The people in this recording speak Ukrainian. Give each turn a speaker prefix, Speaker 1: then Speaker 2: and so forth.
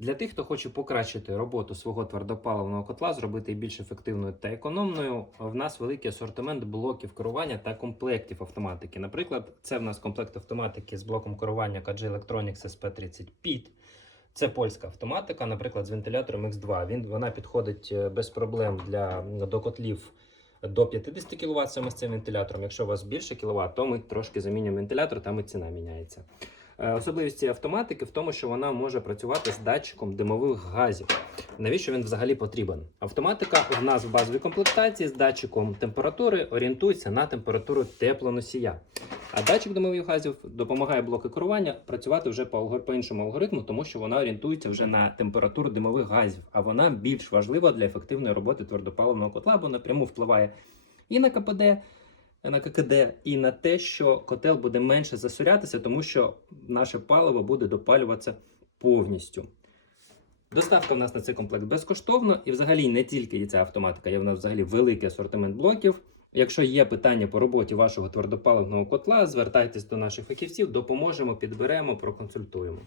Speaker 1: Для тих, хто хоче покращити роботу свого твердопаливного котла, зробити її більш ефективною та економною, в нас великий асортимент блоків керування та комплектів автоматики. Наприклад, це в нас комплект автоматики з блоком керування KG Electronics SP30 PIT. Це польська автоматика, наприклад, з вентилятором X2. Він, вона підходить е, без проблем для до котлів до 50 кВт саме з цим вентилятором. Якщо у вас більше кВт, то ми трошки замінюємо вентилятор, там і ціна міняється. Е, Особливість цієї автоматики в тому, що вона може працювати з датчиком димових газів. Навіщо він взагалі потрібен? Автоматика в нас в базовій комплектації з датчиком температури орієнтується на температуру теплоносія. А датчик димових газів допомагає блоку керування працювати вже по іншому алгоритму, тому що вона орієнтується вже на температуру димових газів, а вона більш важлива для ефективної роботи твердопаливного котла, бо напряму впливає і на КПД, на ККД, і на те, що котел буде менше засорятися, тому що наше паливо буде допалюватися повністю. Доставка в нас на цей комплект безкоштовна, і взагалі не тільки ця автоматика, є в нас взагалі великий асортимент блоків. Якщо є питання по роботі вашого твердопаливного котла, звертайтесь до наших фахівців, допоможемо, підберемо, проконсультуємо.